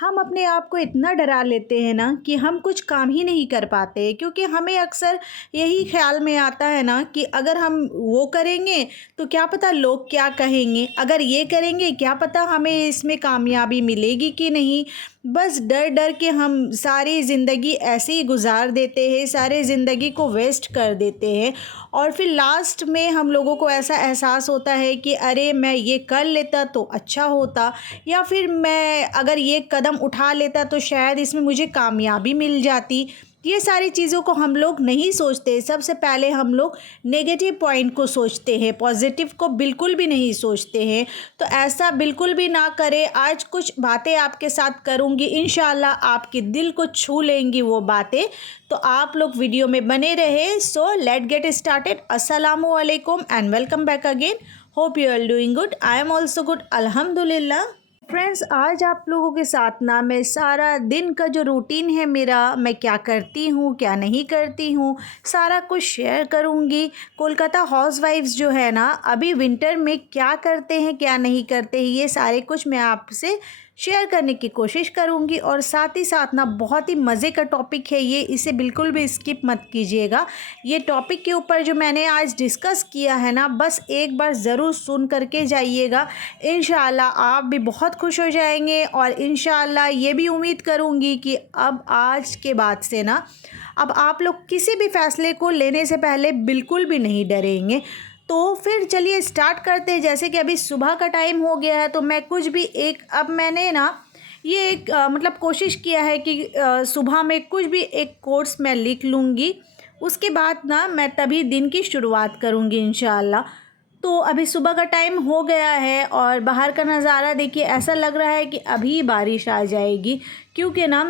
हम अपने आप को इतना डरा लेते हैं ना कि हम कुछ काम ही नहीं कर पाते, क्योंकि हमें अक्सर यही ख्याल में आता है ना कि अगर हम वो करेंगे तो क्या पता लोग क्या कहेंगे, अगर ये करेंगे क्या पता हमें इसमें कामयाबी मिलेगी कि नहीं। बस डर डर के हम सारी ज़िंदगी ऐसे ही गुजार देते हैं, सारे ज़िंदगी को वेस्ट कर देते हैं। और फिर लास्ट में हम लोगों को ऐसा एहसास होता है कि अरे मैं ये कर लेता तो अच्छा होता, या फिर मैं अगर ये कदम उठा लेता तो शायद इसमें मुझे कामयाबी मिल जाती। ये सारी चीज़ों को हम लोग नहीं सोचते। सबसे पहले हम लोग नेगेटिव पॉइंट को सोचते हैं, पॉजिटिव को बिल्कुल भी नहीं सोचते हैं। तो ऐसा बिल्कुल भी ना करें। आज कुछ बातें आपके साथ करूँगी, इंशाल्लाह आपके दिल को छू लेंगी वो बातें। तो आप लोग वीडियो में बने रहे। So let get started. अस्सलामु अलैकुम and welcome back again. Hope you are doing good. I am also good, अल्हम्दुलिल्लाह। फ्रेंड्स, आज आप लोगों के साथ ना मैं सारा दिन का जो रूटीन है मेरा, मैं क्या करती हूँ क्या नहीं करती हूँ, सारा कुछ शेयर करूँगी। कोलकाता हाउसवाइफ्स जो है ना, अभी विंटर में क्या करते हैं क्या नहीं करते हैं, ये सारे कुछ मैं आपसे शेयर करने की कोशिश करूँगी। और साथ ही साथ ना बहुत ही मज़े का टॉपिक है ये, इसे बिल्कुल भी स्किप मत कीजिएगा। ये टॉपिक के ऊपर जो मैंने आज डिस्कस किया है ना, बस एक बार ज़रूर सुन करके जाइएगा। इंशाल्लाह आप भी बहुत खुश हो जाएंगे। और इंशाल्लाह ये भी उम्मीद करूँगी कि अब आज के बाद से ना, अब आप लोग किसी भी फ़ैसले को लेने से पहले बिल्कुल भी नहीं डरेंगे। तो फिर चलिए स्टार्ट करते हैं। जैसे कि अभी सुबह का टाइम हो गया है, तो मैं कुछ भी एक, अब मैंने ना ये एक मतलब कोशिश किया है कि सुबह में कुछ भी एक कोट्स मैं लिख लूँगी। उसके बाद ना मैं तभी दिन की शुरुआत करूँगी इंशाअल्लाह। तो अभी सुबह का टाइम हो गया है और बाहर का नज़ारा देखिए, ऐसा लग रहा है कि अभी बारिश आ जाएगी, क्योंकि ना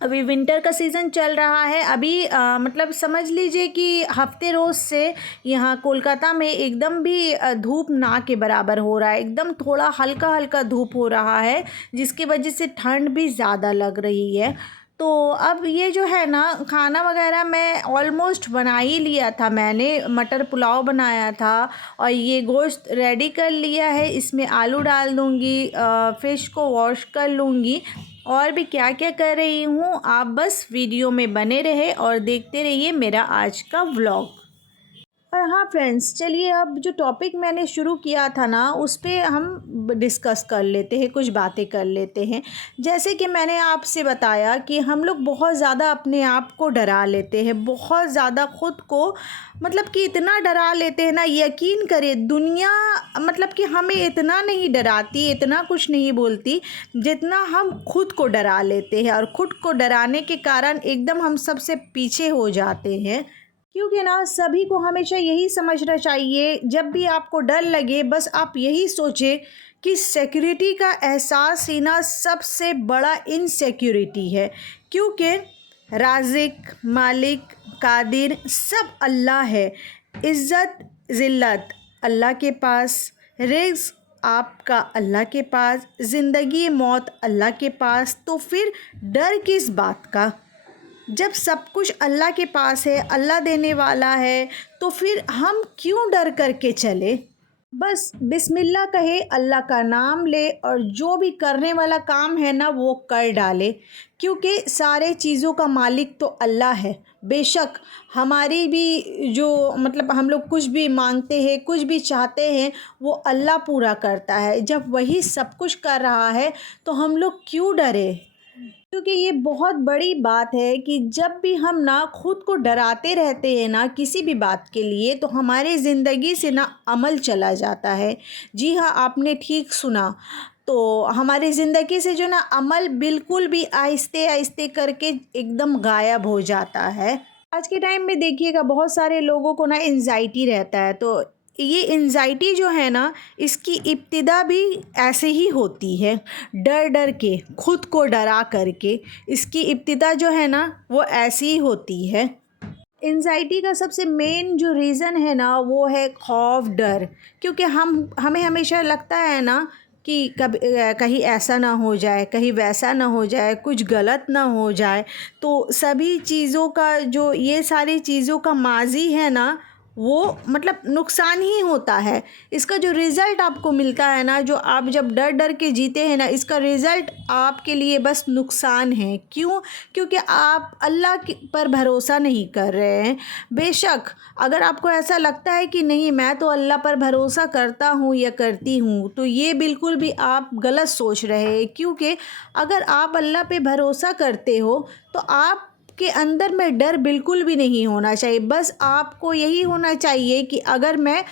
अभी विंटर का सीज़न चल रहा है। अभी मतलब समझ लीजिए कि हफ्ते रोज़ से यहाँ कोलकाता में एकदम भी धूप ना के बराबर हो रहा है। एकदम थोड़ा हल्का हल्का धूप हो रहा है, जिसकी वजह से ठंड भी ज़्यादा लग रही है। तो अब ये जो है ना, खाना वगैरह मैं ऑलमोस्ट बना ही लिया था। मैंने मटर पुलाव बनाया था और ये गोश्त रेडी कर लिया है। इसमें आलू डाल दूँगी, फ़िश को वॉश कर लूँगी। और भी क्या क्या कर रही हूँ, आप बस वीडियो में बने रहे और देखते रहिए मेरा आज का व्लॉग। और हाँ फ्रेंड्स, चलिए अब जो टॉपिक मैंने शुरू किया था ना, उस पे हम डिस्कस कर लेते हैं, कुछ बातें कर लेते हैं। जैसे कि मैंने आपसे बताया कि हम लोग बहुत ज़्यादा अपने आप को डरा लेते हैं, बहुत ज़्यादा ख़ुद को मतलब कि इतना डरा लेते हैं ना, यकीन करें दुनिया मतलब कि हमें इतना नहीं डराती, इतना कुछ नहीं बोलती जितना हम खुद को डरा लेते हैं। और ख़ुद को डराने के कारण एकदम हम सबसे पीछे हो जाते हैं। क्योंकि ना सभी को हमेशा यही समझना चाहिए, जब भी आपको डर लगे बस आप यही सोचें कि सिक्योरिटी का एहसास ही ना सबसे बड़ा इनसिक्योरिटी है। क्योंकि राज़िक, मालिक, कादिर सब अल्लाह है। इज़्ज़त ज़िल्लत अल्लाह के पास, रिज़्क़ आपका अल्लाह के पास, ज़िंदगी मौत अल्लाह के पास। तो फिर डर किस बात का, जब सब कुछ अल्लाह के पास है, अल्लाह देने वाला है, तो फिर हम क्यों डर करके चले। बस बिस्मिल्लाह कहे, अल्लाह का नाम ले और जो भी करने वाला काम है ना वो कर डाले। क्योंकि सारे चीज़ों का मालिक तो अल्लाह है। बेशक हमारी भी जो मतलब हम लोग कुछ भी मांगते हैं, कुछ भी चाहते हैं, वो अल्लाह पूरा करता है। जब वही सब कुछ कर रहा है तो हम लोग क्यों डरे। क्योंकि ये बहुत बड़ी बात है कि जब भी हम ना खुद को डराते रहते हैं ना किसी भी बात के लिए, तो हमारे ज़िंदगी से ना अमल चला जाता है। जी हाँ, आपने ठीक सुना। तो हमारी ज़िंदगी से जो ना अमल बिल्कुल भी आहिस्ते आहिस्ते करके एकदम गायब हो जाता है। आज के टाइम में देखिएगा बहुत सारे लोगों को ना एंजाइटी रहता है। तो ये एंजाइटी जो है ना, इसकी इब्तिदा भी ऐसे ही होती है, डर डर के, खुद को डरा करके। इसकी इब्तिदा जो है ना वो ऐसी ही होती है। एंजाइटी का सबसे मेन जो रीज़न है ना वो है खौफ, डर। क्योंकि हमें हमेशा लगता है ना कि कभी कहीं ऐसा ना हो जाए, कहीं वैसा ना हो जाए, कुछ गलत ना हो जाए। तो सभी चीज़ों का जो ये सारी चीज़ों का माज़ी है ना, वो मतलब नुकसान ही होता है। इसका जो रिज़ल्ट आपको मिलता है ना, जो आप जब डर डर के जीते हैं ना, इसका रिज़ल्ट आपके लिए बस नुकसान है। क्यों? क्योंकि आप अल्लाह पर भरोसा नहीं कर रहे हैं। बेशक अगर आपको ऐसा लगता है कि नहीं मैं तो अल्लाह पर भरोसा करता हूँ या करती हूँ, तो ये बिल्कुल भी आप गलत सोच रहे हैं। क्योंकि अगर आप अल्लाह पे भरोसा करते हो तो आप के अंदर में डर बिल्कुल भी नहीं होना चाहिए। बस आपको यही होना चाहिए कि अगर मैं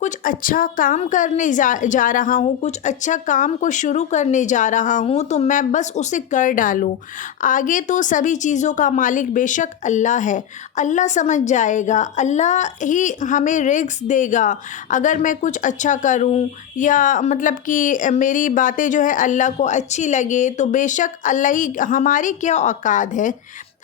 कुछ अच्छा काम करने जा रहा हूँ, कुछ अच्छा काम को शुरू करने जा रहा हूँ, तो मैं बस उसे कर डालूँ। आगे तो सभी चीज़ों का मालिक बेशक अल्लाह है। अल्लाह समझ जाएगा, अल्लाह ही हमें रिज़्क देगा। अगर मैं कुछ अच्छा करूँ या मतलब कि मेरी बातें जो है अल्लाह को अच्छी लगे, तो बेशक अल्लाह ही, हमारी क्या औकात है,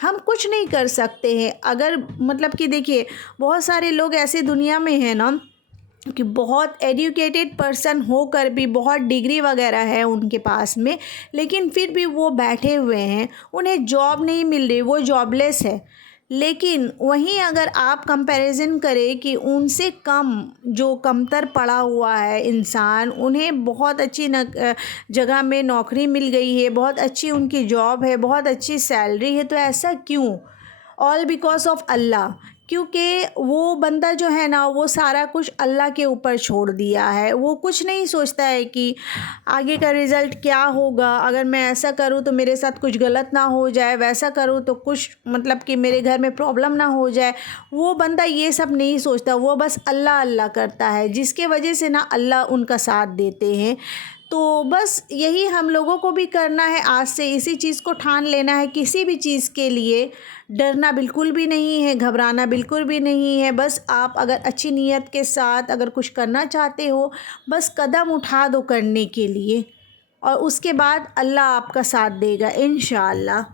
हम कुछ नहीं कर सकते हैं। अगर मतलब कि देखिए, बहुत सारे लोग ऐसे दुनिया में हैं ना कि बहुत एजुकेटेड पर्सन होकर भी, बहुत डिग्री वगैरह है उनके पास में, लेकिन फिर भी वो बैठे हुए हैं, उन्हें जॉब नहीं मिल रही, वो जॉबलेस है। लेकिन वहीं अगर आप कंपैरिजन करें कि उनसे कम जो कमतर पड़ा हुआ है इंसान, उन्हें बहुत अच्छी जगह में नौकरी मिल गई है, बहुत अच्छी उनकी जॉब है, बहुत अच्छी सैलरी है, तो ऐसा क्यों? ऑल बिकॉज ऑफ अल्लाह। क्योंकि वो बंदा जो है ना, वो सारा कुछ अल्लाह के ऊपर छोड़ दिया है। वो कुछ नहीं सोचता है कि आगे का रिज़ल्ट क्या होगा, अगर मैं ऐसा करूँ तो मेरे साथ कुछ गलत ना हो जाए, वैसा करूँ तो कुछ मतलब कि मेरे घर में प्रॉब्लम ना हो जाए। वो बंदा ये सब नहीं सोचता, वो बस अल्लाह अल्लाह करता है, जिसके वजह से ना अल्लाह उनका साथ देते हैं। तो बस यही हम लोगों को भी करना है, आज से इसी चीज़ को ठान लेना है, किसी भी चीज़ के लिए डरना बिल्कुल भी नहीं है, घबराना बिल्कुल भी नहीं है। बस आप अगर अच्छी नीयत के साथ अगर कुछ करना चाहते हो, बस कदम उठा दो करने के लिए, और उसके बाद अल्लाह आपका साथ देगा इंशाअल्लाह।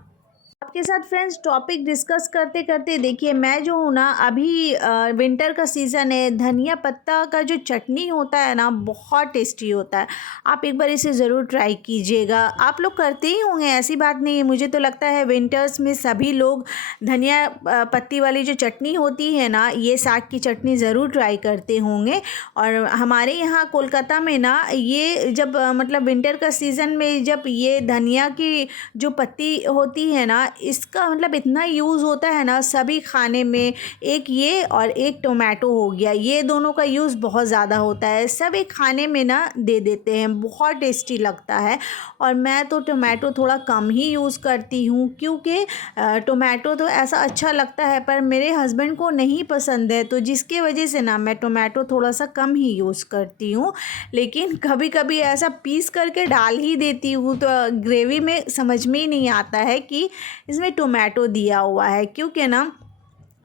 आपके साथ फ्रेंड्स टॉपिक डिस्कस करते करते देखिए, मैं जो हूँ ना अभी विंटर का सीज़न है, धनिया पत्ता का जो चटनी होता है ना, बहुत टेस्टी होता है। आप एक बार इसे ज़रूर ट्राई कीजिएगा। आप लोग करते ही होंगे, ऐसी बात नहीं है। मुझे तो लगता है विंटर्स में सभी लोग धनिया पत्ती वाली जो चटनी होती है ना, ये साग की चटनी ज़रूर ट्राई करते होंगे। और हमारे यहाँ कोलकाता में ना, ये जब मतलब विंटर का सीज़न में जब ये धनिया की जो पत्ती होती है ना, इसका मतलब इतना यूज़ होता है ना सभी खाने में। एक ये और एक टोमेटो हो गया, ये दोनों का यूज़ बहुत ज़्यादा होता है। सब एक खाने में ना दे देते हैं, बहुत टेस्टी लगता है। और मैं तो टोमेटो थोड़ा कम ही यूज़ करती हूँ, क्योंकि टोमेटो तो ऐसा अच्छा लगता है पर मेरे हस्बैंड को नहीं पसंद है, तो जिसके वजह से ना मैं टोमेटो थोड़ा सा कम ही यूज़ करती हूँ। लेकिन कभी कभी ऐसा पीस करके डाल ही देती हूँ, तो ग्रेवी में समझ में ही नहीं आता है कि इसमें टोमेटो दिया हुआ है। क्योंकि ना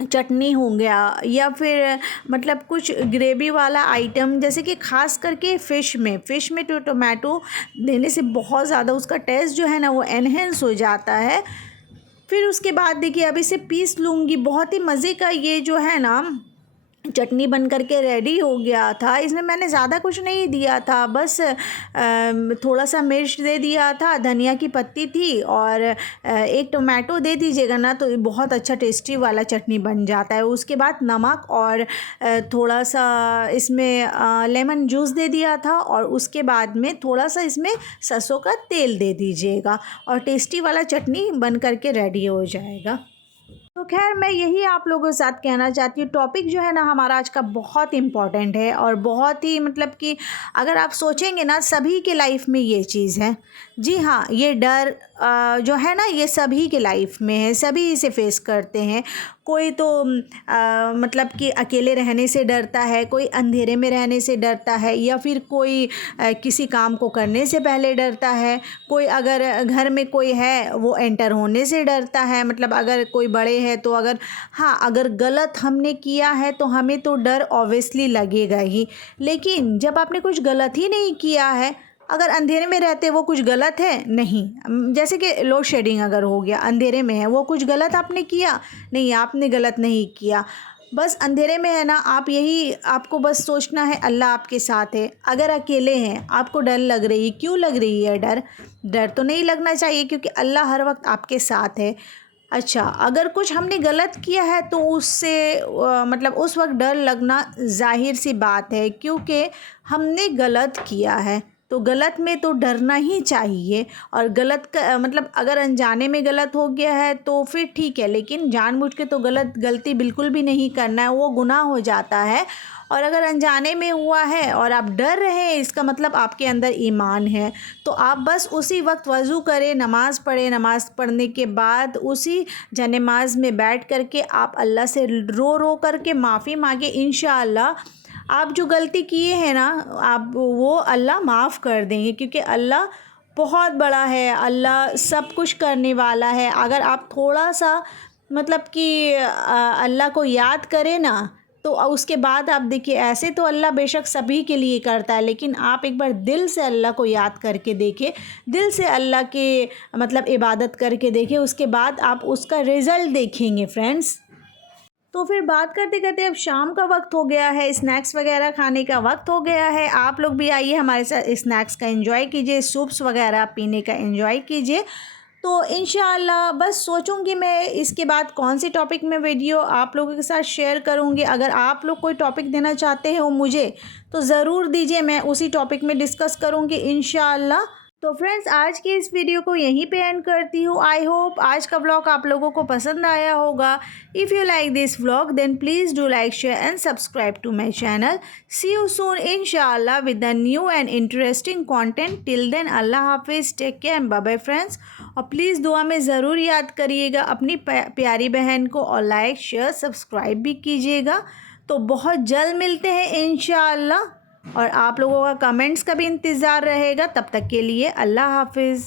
चटनी हो गया या फिर मतलब कुछ ग्रेवी वाला आइटम, जैसे कि ख़ास करके फ़िश में तो टोमेटो देने से बहुत ज़्यादा उसका टेस्ट जो है ना वो एनहेंस हो जाता है। फिर उसके बाद देखिए, अब इसे पीस लूँगी। बहुत ही मज़े का ये जो है ना चटनी बन कर के रेडी हो गया था। इसमें मैंने ज़्यादा कुछ नहीं दिया था, बस थोड़ा सा मिर्च दे दिया था, धनिया की पत्ती थी, और एक टोमेटो दे दीजिएगा ना, तो ये बहुत अच्छा टेस्टी वाला चटनी बन जाता है। उसके बाद नमक और थोड़ा सा इसमें लेमन जूस दे दिया था, और उसके बाद में थोड़ा सा इसमें सरसों का तेल दे दीजिएगा, और टेस्टी वाला चटनी बन कर के रेडी हो जाएगा। तो खैर, मैं यही आप लोगों के साथ कहना चाहती हूँ, टॉपिक जो है ना हमारा आज का बहुत इम्पॉर्टेंट है, और बहुत ही मतलब कि अगर आप सोचेंगे ना, सभी के लाइफ में ये चीज़ है। जी हाँ, ये डर जो है ना, ये सभी के लाइफ में है, सभी इसे फेस करते हैं। कोई तो मतलब कि अकेले रहने से डरता है, कोई अंधेरे में रहने से डरता है, या फिर कोई किसी काम को करने से पहले डरता है। कोई अगर घर में कोई है वो एंटर होने से डरता है, मतलब अगर कोई बड़े हैं तो अगर, हाँ, अगर गलत हमने किया है तो हमें तो डर ऑब्वियसली लगेगा ही। लेकिन जब आपने कुछ गलत ही नहीं किया है, अगर अंधेरे में रहते वो कुछ गलत है? नहीं। जैसे कि लोड शेडिंग अगर हो गया, अंधेरे में है, वो कुछ गलत आपने किया? नहीं, आपने गलत नहीं किया। बस अंधेरे में है ना, आप यही, आपको बस सोचना है अल्लाह आपके साथ है। अगर अकेले हैं, आपको डर लग रही है, क्यों लग रही है डर? डर तो नहीं लगना चाहिए, क्योंकि अल्लाह हर वक्त आपके साथ है। अच्छा, अगर कुछ हमने गलत किया है तो उससे मतलब उस वक़्त डर लगना ज़ाहिर-सी बात है, क्योंकि हमने गलत किया है, तो गलत में तो डरना ही चाहिए। और गलत का मतलब अगर अनजाने में गलत हो गया है तो फिर ठीक है, लेकिन जानबूझ के तो गलती बिल्कुल भी नहीं करना है, वो गुनाह हो जाता है। और अगर अनजाने में हुआ है और आप डर रहे हैं, इसका मतलब आपके अंदर ईमान है। तो आप बस उसी वक़्त वज़ू करें, नमाज़ पढ़ें, नमाज़ पढ़ने के बाद उसी जनाज़ में बैठ कर के आप अल्लाह से रो रो कर के माफ़ी मांगे। इंशाअल्लाह आप जो गलती किए हैं ना, आप वो अल्लाह माफ़ कर देंगे, क्योंकि अल्लाह बहुत बड़ा है, अल्लाह सब कुछ करने वाला है। अगर आप थोड़ा सा मतलब कि अल्लाह को याद करें ना, तो उसके बाद आप देखिए, ऐसे तो अल्लाह बेशक सभी के लिए करता है, लेकिन आप एक बार दिल से अल्लाह को याद करके देखें, दिल से अल्लाह के मतलब इबादत करके देखें, उसके बाद आप उसका रिज़ल्ट देखेंगे फ्रेंड्स। तो फिर बात करते करते अब शाम का वक्त हो गया है, स्नैक्स वगैरह खाने का वक्त हो गया है। आप लोग भी आइए हमारे साथ स्नैक्स का एंजॉय कीजिए, सूप्स वगैरह पीने का एंजॉय कीजिए। तो इंशाअल्लाह बस सोचूंगी मैं इसके बाद कौन सी टॉपिक में वीडियो आप लोगों के साथ शेयर करूंगी। अगर आप लोग कोई टॉपिक देना चाहते हो मुझे, तो ज़रूर दीजिए, मैं उसी टॉपिक में डिस्कस करूंगी इंशाअल्लाह। तो फ्रेंड्स, आज की इस वीडियो को यहीं पे एंड करती हूँ। आई होप आज का व्लॉग आप लोगों को पसंद आया होगा। If you like this vlog then please do like, share and subscribe to my channel. See you soon इंशाल्लाह with the new and interesting content. Till then अल्लाह हाफिज़, take care and bye bye friends. और please दुआ में ज़रूर याद करिएगा अपनी प्यारी बहन को, और लाइक शेयर सब्सक्राइब भी कीजिएगा। तो बहुत जल्द मिलते हैं इंशाअल्लाह, और आप लोगों का कमेंट्स का भी इंतज़ार रहेगा। तब तक के लिए अल्लाह हाफिज़।